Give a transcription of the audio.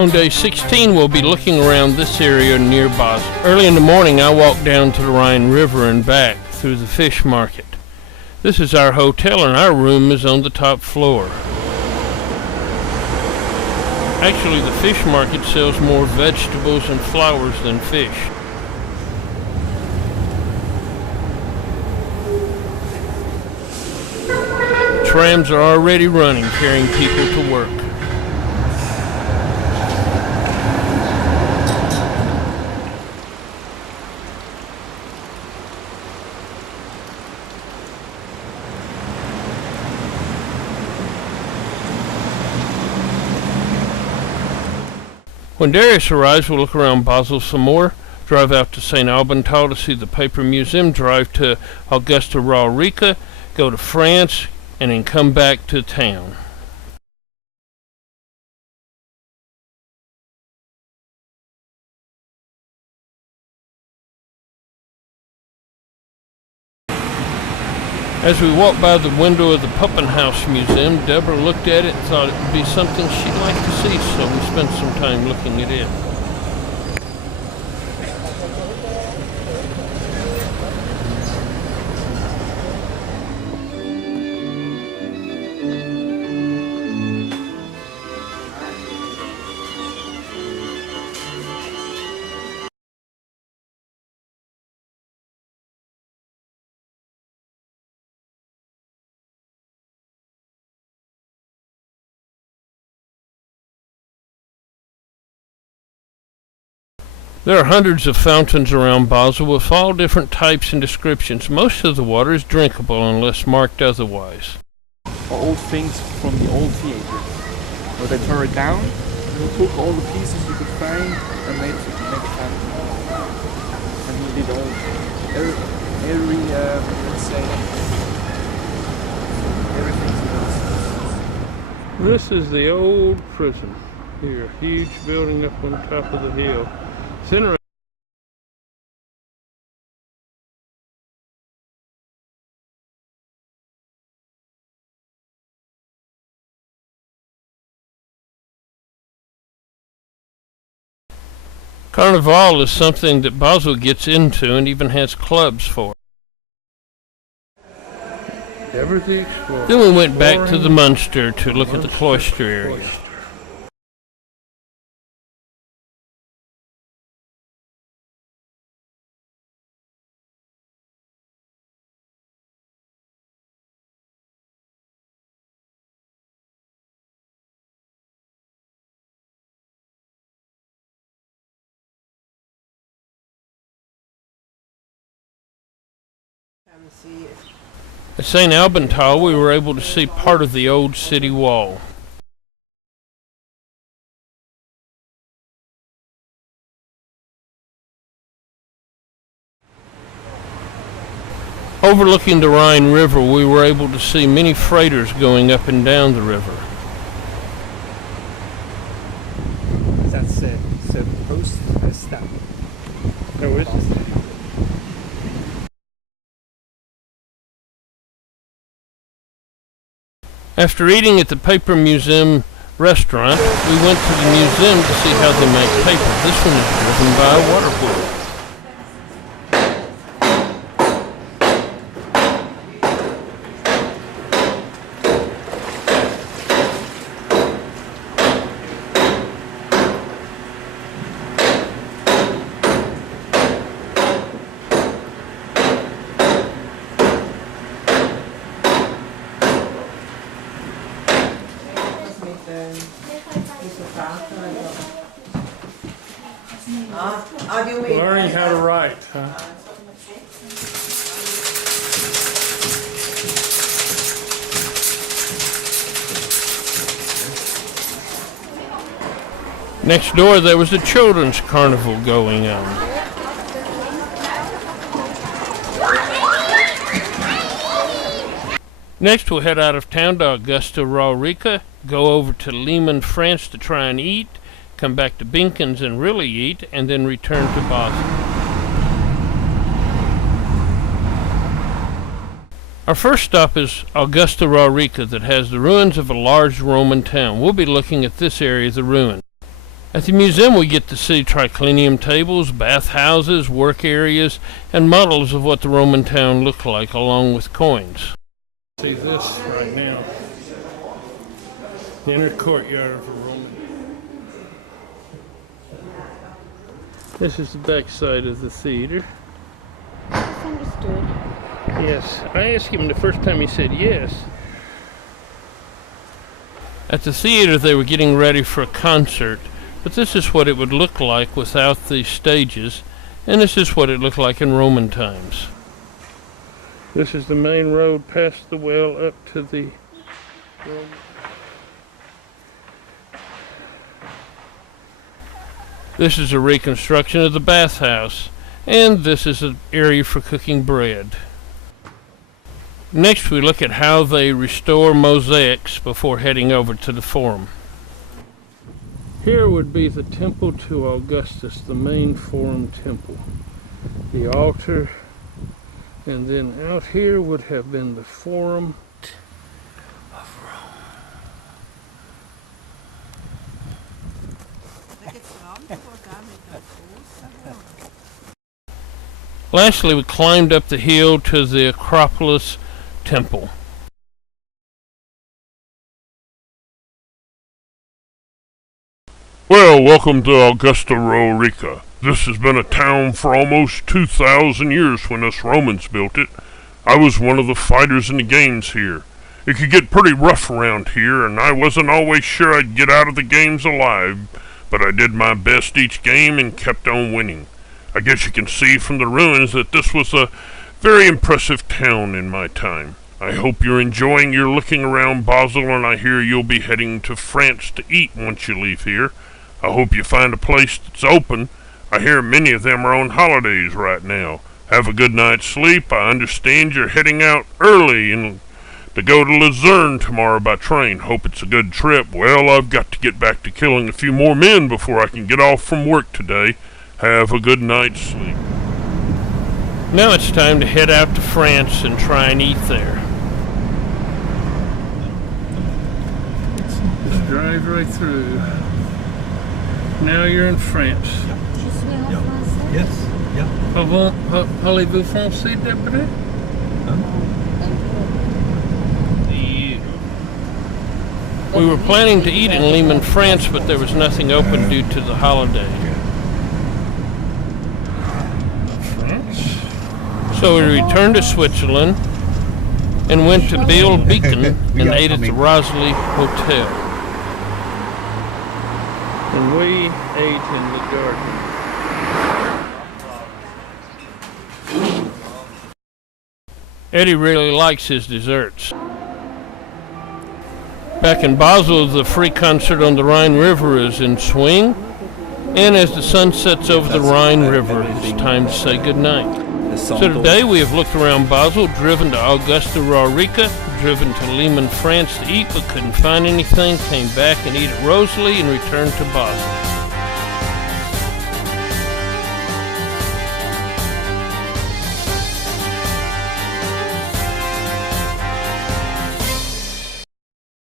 On day 16, we'll be looking around this area near Basel. Early in the morning, I walked down to the Rhine River and back through the fish market. This is our hotel, and our room is on the top floor. Actually, the fish market sells more vegetables and flowers than fish. Trams are already running, carrying people to work. When Darius arrives, we'll look around Basel some more, drive out to St. Albental to see the paper museum, drive to Augusta Raurica, go to France, and then come back to town. As we walked by the window of the Puppenhaus Museum, Deborah looked at it and thought it would be something she'd like to see, so we spent some time looking at it. There are hundreds of fountains around Basel with all different types and descriptions. Most of the water is drinkable unless marked otherwise. Old things from the old theater, where they tore it down and took all the pieces you could find and made a fountain. And he did every let's say, everything. This is the old prison here, huge building up on top of the hill. It's interesting. Carnival is something that Basel gets into and even has clubs for. Ever the Explorer. Then we went back to the Munster to look at the cloister area. At St. Albental, we were able to see part of the old city wall. Overlooking the Rhine River, we were able to see many freighters going up and down the river. That's post step. No, is it? After eating at the Paper Museum restaurant, we went to the museum to see how they make paper. This one is driven by a water wheel. Learning how to write, huh? Next door there was a children's carnival going on. Next we'll head out of town to Augusta Raurica, go over to Lehmann, France to try and eat, come back to Binkens and really eat, and then return to Basel. Our first stop is Augusta Raurica that has the ruins of a large Roman town. We'll be looking at this area of the ruin. At the museum we get to see triclinium tables, bathhouses, work areas, and models of what the Roman town looked like, along with coins. See this right now. The inner courtyard of a Roman. This is the back side of the theater. Misunderstood. Yes, I asked him the first time, he said yes. At the theater they were getting ready for a concert, but this is what it would look like without the stages, and this is what it looked like in Roman times. This is the main road past the well up to the Roman. This is a reconstruction of the bathhouse, and this is an area for cooking bread. Next we look at how they restore mosaics before heading over to the Forum. Here would be the temple to Augustus, the main Forum temple. The altar, and then out here would have been the Forum of Rome. Lastly, we climbed up the hill to the Acropolis temple. Well, welcome to Augusta Raurica. This has been a town for almost 2,000 years when us Romans built it. I was one of the fighters in the games here. It could get pretty rough around here, and I wasn't always sure I'd get out of the games alive, but I did my best each game and kept on winning. I guess you can see from the ruins that this was a very impressive town in my time. I hope you're enjoying your looking around Basel, and I hear you'll be heading to France to eat once you leave here. I hope you find a place that's open. I hear many of them are on holidays right now. Have a good night's sleep. I understand you're heading out early and to go to Luzerne tomorrow by train. Hope it's a good trip. Well, I've got to get back to killing a few more men before I can get off from work today. Have a good night's sleep. Now it's time to head out to France and try and eat there. Just drive right through. Now you're in France. Yes. Yeah. Parlez-vous français, d'après? We were planning to eat in Lehman, France, but there was nothing open due to the holiday. So we returned to Switzerland and went to Biel Beacon and ate at the Rosalie Hotel. And we ate in the garden. Eddie really likes his desserts. Back in Basel, the free concert on the Rhine River is in swing. And as the sun sets over the Rhine River, it's time to say goodnight. So today we have looked around Basel, driven to Augusta Raurica, driven to Lehman, France to eat, but couldn't find anything, came back and ate at Rosalie, and returned to Basel.